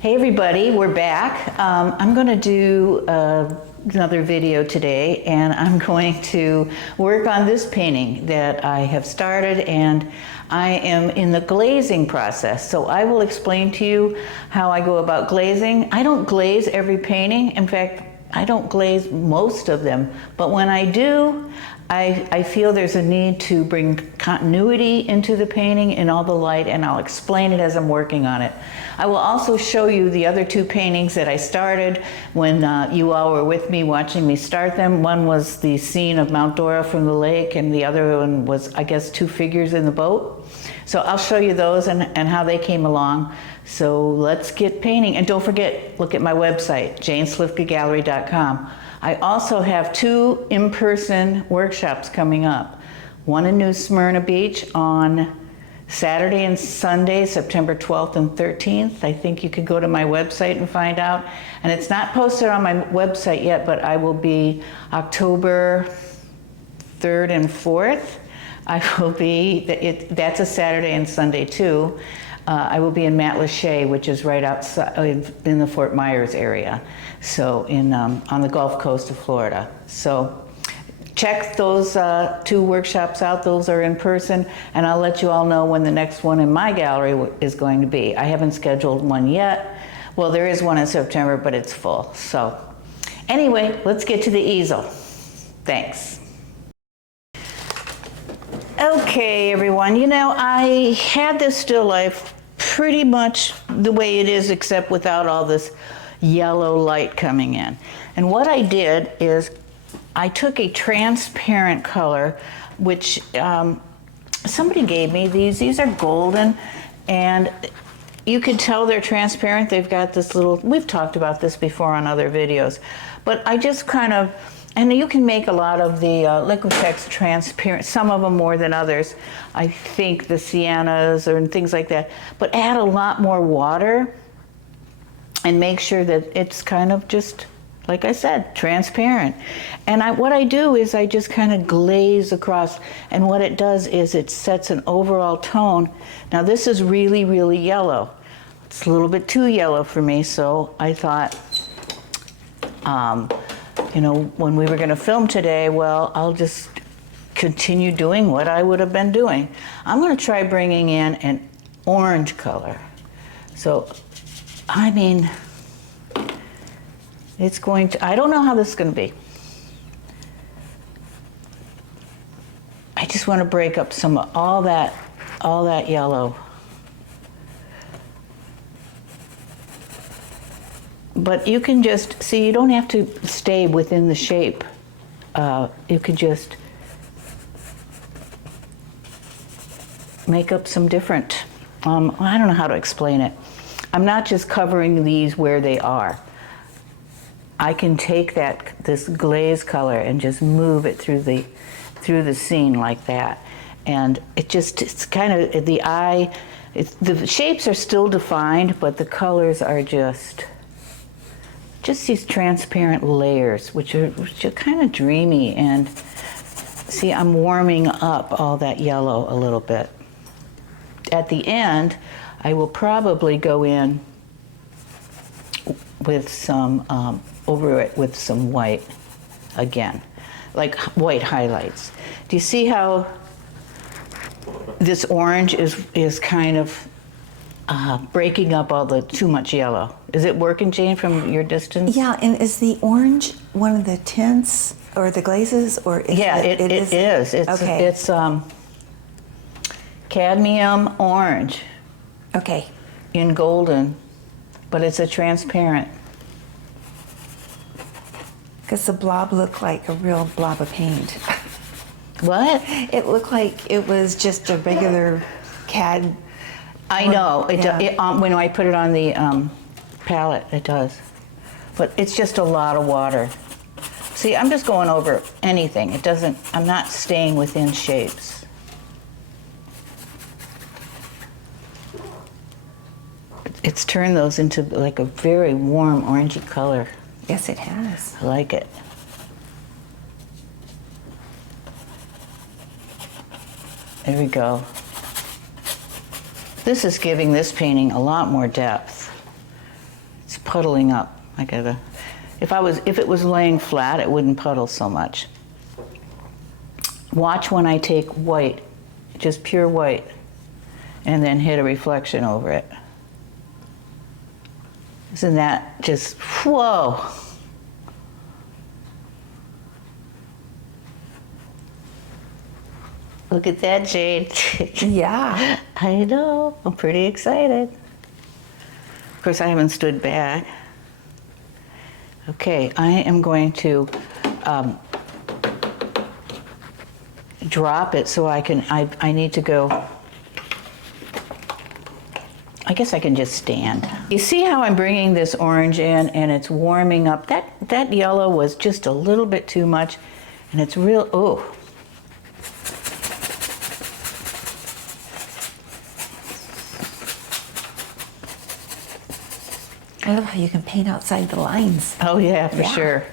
Hey everybody, we're back. I'm going to do another video today, and I'm going to work on this painting that I have started, and I am in the glazing process. So I will explain to you how I go about glazing. I don't glaze every painting. In fact, I don't glaze most of them, but when I do, I feel there's a need to bring continuity into the painting in all the light, and I'll explain it as I'm working on it. I will also show you the other two paintings that I started when you all were with me watching me start them. One was the scene of Mount Dora from the lake, and the other one was, I guess, two figures in the boat. So I'll show you those and how they came along. So let's get painting. And don't forget, look at my website, janesilvkagallery.com. I also have two in-person workshops coming up. One in New Smyrna Beach on Saturday and Sunday, September 12th and 13th. I think you could go to my website and find out. And it's not posted on my website yet, but I will be October 3rd and 4th. I will be, that's a Saturday and Sunday too. I will be in Matlacha, which is right outside in the Fort Myers area, so on the Gulf Coast of Florida. So check those two workshops out. Those are in person, and I'll let you all know when the next one in my gallery is going to be. I haven't scheduled one yet. Well, there is one in September, but it's full. So anyway, let's get to the easel. Thanks. Okay, everyone, you know, I had this still life pretty much the way it is, except without all this yellow light coming in. And what I did is I took a transparent color, which somebody gave me these. These are golden, and you can tell they're transparent. They've got this little, we've talked about this before on other videos, but I just kind of, and you can make a lot of the Liquitex transparent, some of them more than others. I think the siennas or things like that. But add a lot more water and make sure that it's kind of just, like I said, transparent. And what I do is I just kind of glaze across. And what it does is it sets an overall tone. Now this is really, really yellow. It's a little bit too yellow for me, so I thought, you know, when we were going to film today, well, I'll just continue doing what I would have been doing. I'm going to try bringing in an orange color. So, I mean, it's going to, I don't know how this is going to be. I just want to break up some of all that yellow. But you can just, see, you don't have to stay within the shape. You could just make up some different, I don't know how to explain it. I'm not just covering these where they are. I can take this glaze color and just move it through the scene like that. And it's kind of, the eye, the shapes are still defined, but the colors are just these transparent layers, which are kind of dreamy. And see, I'm warming up all that yellow a little bit. At the end, I will probably go in with some, over it with some white again, like white highlights. Do you see how this orange is kind of breaking up all the too much yellow? Is it working, Jane, from your distance? Yeah, and is the orange one of the tints or the glazes, or is it is. It's, okay. It's cadmium orange. Okay. In golden, but it's a transparent. Because the blob looked like a real blob of paint. What? It looked like it was just a regular cad. I know. Yeah. When I put it on the palette, it does. But it's just a lot of water. See, I'm just going over anything. It doesn't, I'm not staying within shapes. It's turned those into like a very warm orangey color. Yes, it has. I like it. There we go. This is giving this painting a lot more depth. It's puddling up. I gotta, if it was laying flat, it wouldn't puddle so much. Watch when I take white, just pure white, and then hit a reflection over it. Isn't that just, whoa. Look at that, Jade. Yeah. I know, I'm pretty excited. Of course, I haven't stood back. Okay, I am going to drop it so I can, I need to go, I guess I can just stand. You see how I'm bringing this orange in and it's warming up? That yellow was just a little bit too much and it's real, oh. I love how you can paint outside the lines. Oh yeah, for sure.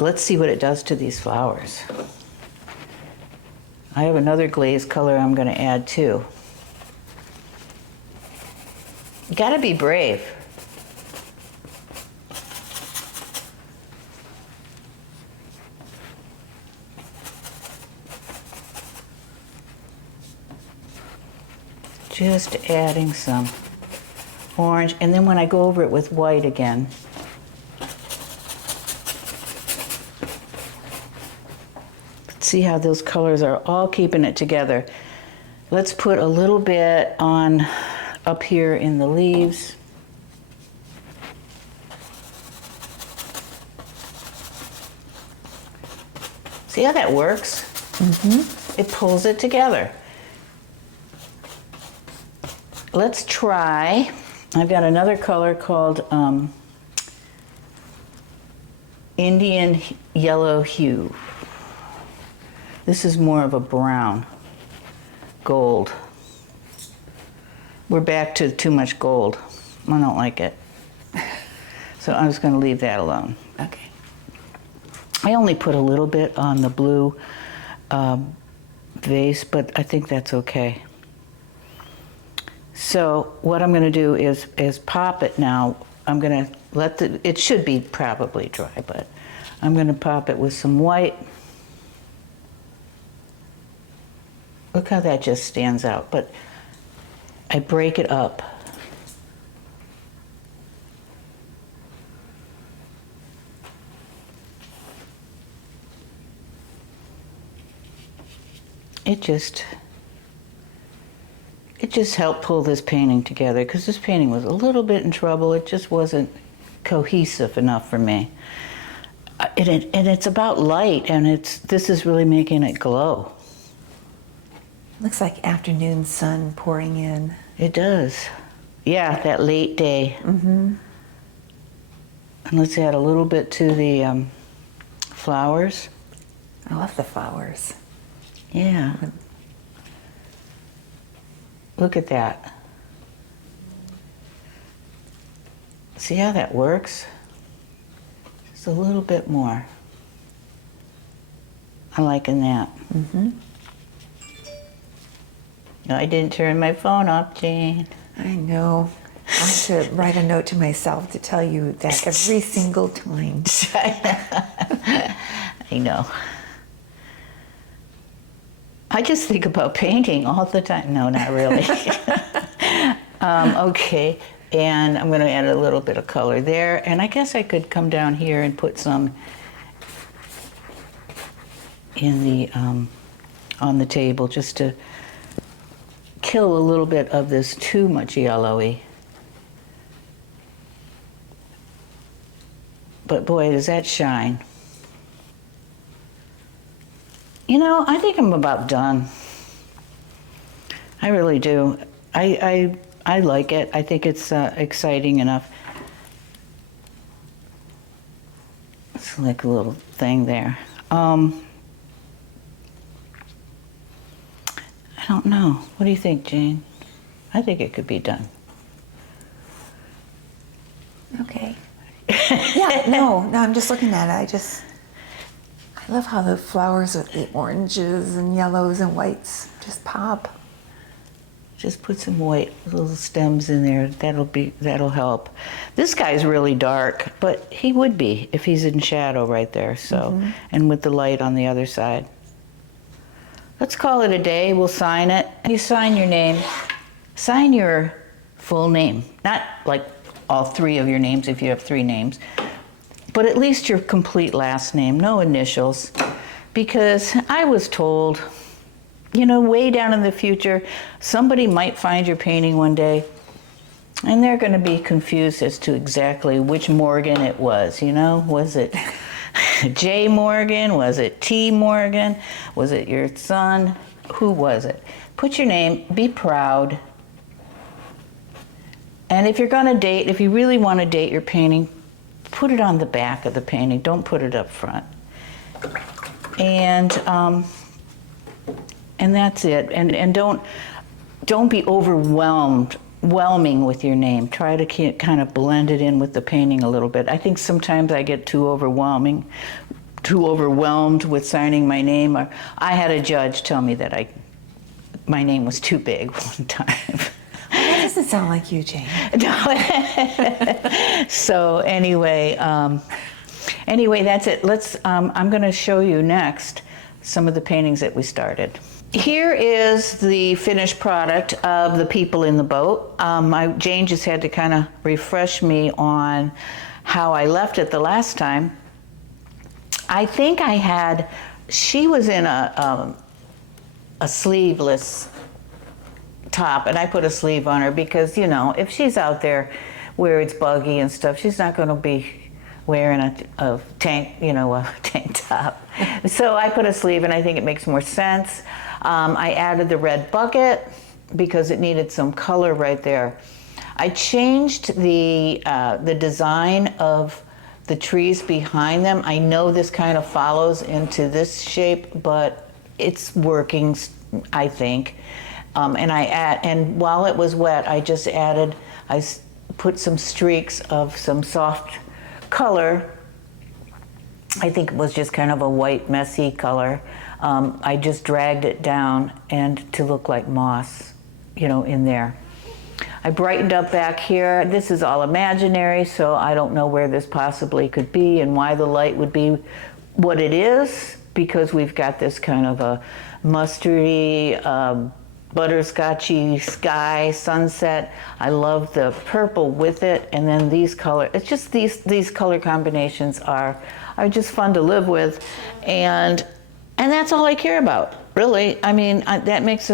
Let's see what it does to these flowers. I have another glaze color I'm going to add too. You got to be brave. Just adding some orange, and then when I go over it with white again, see how those colors are all keeping it together. Let's put a little bit on up here in the leaves. See how that works? Mm-hmm. It pulls it together. Let's try, I've got another color called Indian Yellow Hue. This is more of a brown, gold. We're back to too much gold. I don't like it. So I'm just going to leave that alone. Okay. I only put a little bit on the blue vase, but I think that's okay. So what I'm going to do is pop it now. I'm going to let it should be probably dry, but I'm going to pop it with some white. Look how that just stands out, but I break it up. It just helped pull this painting together because this painting was a little bit in trouble. It just wasn't cohesive enough for me. And it's about light, and this is really making it glow. Looks like afternoon sun pouring in. It does. Yeah, that late day. Mm-hmm. And let's add a little bit to the flowers. I love the flowers. Yeah. Look at that. See how that works? Just a little bit more. I'm liking that. Mm-hmm. No, I didn't turn my phone off, Jane. I know. I have to write a note to myself to tell you that every single time. I know. I just think about painting all the time. No, not really. Okay, and I'm going to add a little bit of color there. And I guess I could come down here and put some in the on the table just to kill a little bit of this too much yellowy. But boy, does that shine. You know, I think I'm about done. I really do. I like it. I think it's exciting enough. It's like a little thing there. I don't know. What do you think, Jane? I think it could be done. Okay. Yeah, no, I'm just looking at it. I love how the flowers with the oranges and yellows and whites just pop. Just put some white little stems in there. That'll help. This guy's really dark, but he would be if he's in shadow right there. So, and with the light on the other side. Let's call it a day. We'll sign it. You sign your name. Sign your full name. Not like all 3 of your names if you have 3 names, but at least your complete last name, no initials. Because I was told, you know, way down in the future, somebody might find your painting one day and they're going to be confused as to exactly which Morgan it was, you know? Was it J. Morgan? Was it T. Morgan? Was it your son? Who was it? Put your name, be proud. And if you're going to date, if you really want to date your painting, put it on the back of the painting. Don't put it up front. And that's it. And don't be overwhelming with your name. Try to kind of blend it in with the painting a little bit. I think sometimes I get too overwhelmed with signing my name. I had a judge tell me that my name was too big one time. That doesn't sound like you, Jane. No. So anyway, that's it. I'm going to show you next some of the paintings that we started. Here is the finished product of the people in the boat. Jane just had to kind of refresh me on how I left it the last time. I think she was in a sleeveless top, and I put a sleeve on her because, you know, if she's out there where it's buggy and stuff, she's not going to be wearing a tank top. So I put a sleeve, and I think it makes more sense. I added the red bucket because it needed some color right there. I changed the design of the trees behind them. I know this kind of follows into this shape, but it's working, I think. And while it was wet, I put some streaks of some soft color. I think it was just kind of a white, messy color. I just dragged it down and to look like moss, you know, in there. I brightened up back here. This is all imaginary, so I don't know where this possibly could be and why the light would be what it is, because we've got this kind of a mustardy, butterscotchy sky, sunset. I love the purple with it, and then these color. It's just these color combinations are just fun to live with, and that's all I care about, really. I mean, it makes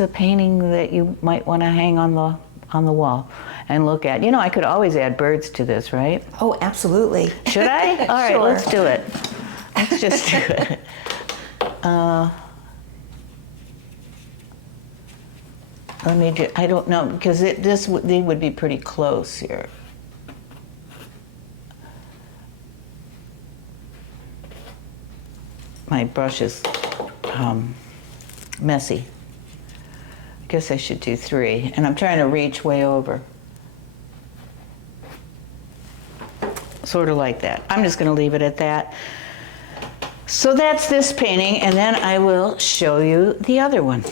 a painting that you might want to hang on the wall and look at. You know, I could always add birds to this, right? Oh, absolutely. Should I? All right, Sure. let's do it. Let's just do it. Let me do, I don't know, because they would be pretty close here. My brush is messy. I guess I should do 3, and I'm trying to reach way over. Sort of like that. I'm just going to leave it at that. So that's this painting, and then I will show you the other one.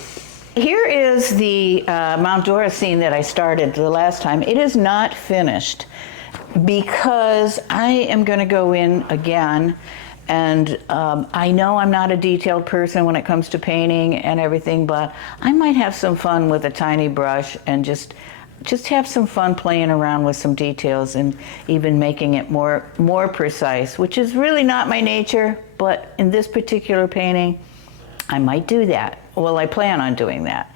Here is the Mount Dora scene that I started the last time. It is not finished because I am going to go in again, and I know I'm not a detailed person when it comes to painting and everything, but I might have some fun with a tiny brush and just have some fun playing around with some details and even making it more precise, which is really not my nature, but in this particular painting, I might do that. Well, I plan on doing that.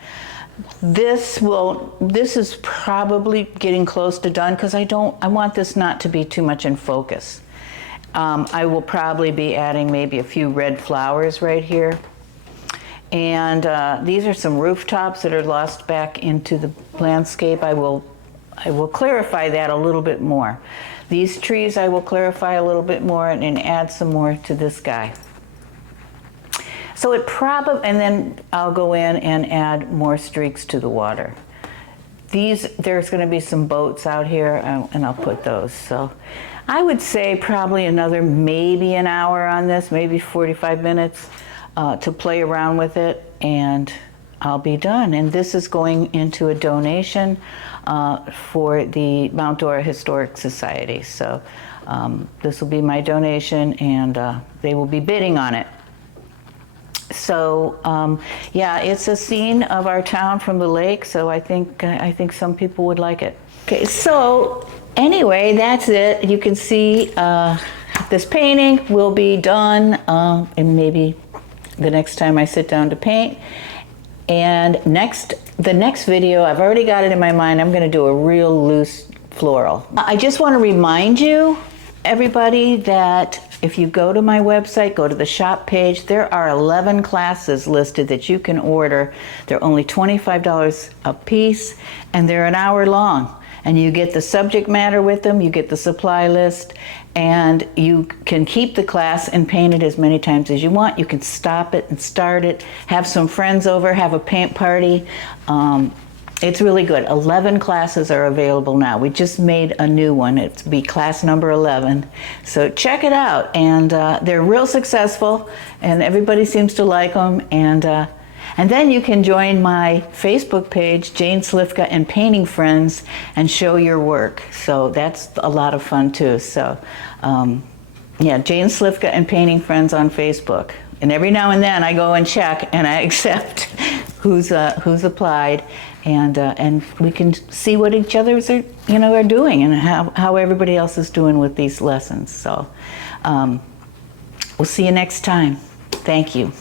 This is probably getting close to done because I want this not to be too much in focus. I will probably be adding maybe a few red flowers right here. And these are some rooftops that are lost back into the landscape. I will clarify that a little bit more. These trees I will clarify a little bit more and add some more to this guy. So and then I'll go in and add more streaks to the water. There's going to be some boats out here, and I'll put those. So I would say probably maybe an hour on this, maybe 45 minutes to play around with it. And I'll be done. And this is going into a donation for the Mount Dora Historic Society. So this will be my donation, and they will be bidding on it. So yeah, it's a scene of our town from the lake, so I think some people would like it. Okay, so anyway, that's it. You can see this painting will be done and maybe the next time I sit down to paint. And the next video, I've already got it in my mind, I'm going to do a real loose floral. I just want to remind you, everybody, that if you go to my website, go to the shop page, there are 11 classes listed that you can order. They're only $25 a piece, and they're an hour long. And you get the subject matter with them, you get the supply list, and you can keep the class and paint it as many times as you want. You can stop it and start it, have some friends over, have a paint party. It's really good. 11 classes are available now. We just made a new one. It'll be class number 11. So check it out. And they're real successful, and everybody seems to like them. And then you can join my Facebook page, Jane Silvka and Painting Friends, and show your work. So that's a lot of fun too. So yeah, Jane Silvka and Painting Friends on Facebook. And every now and then I go and check, and I accept who's applied, and we can see what each other's are doing, and how everybody else is doing with these lessons. So we'll see you next time. Thank you.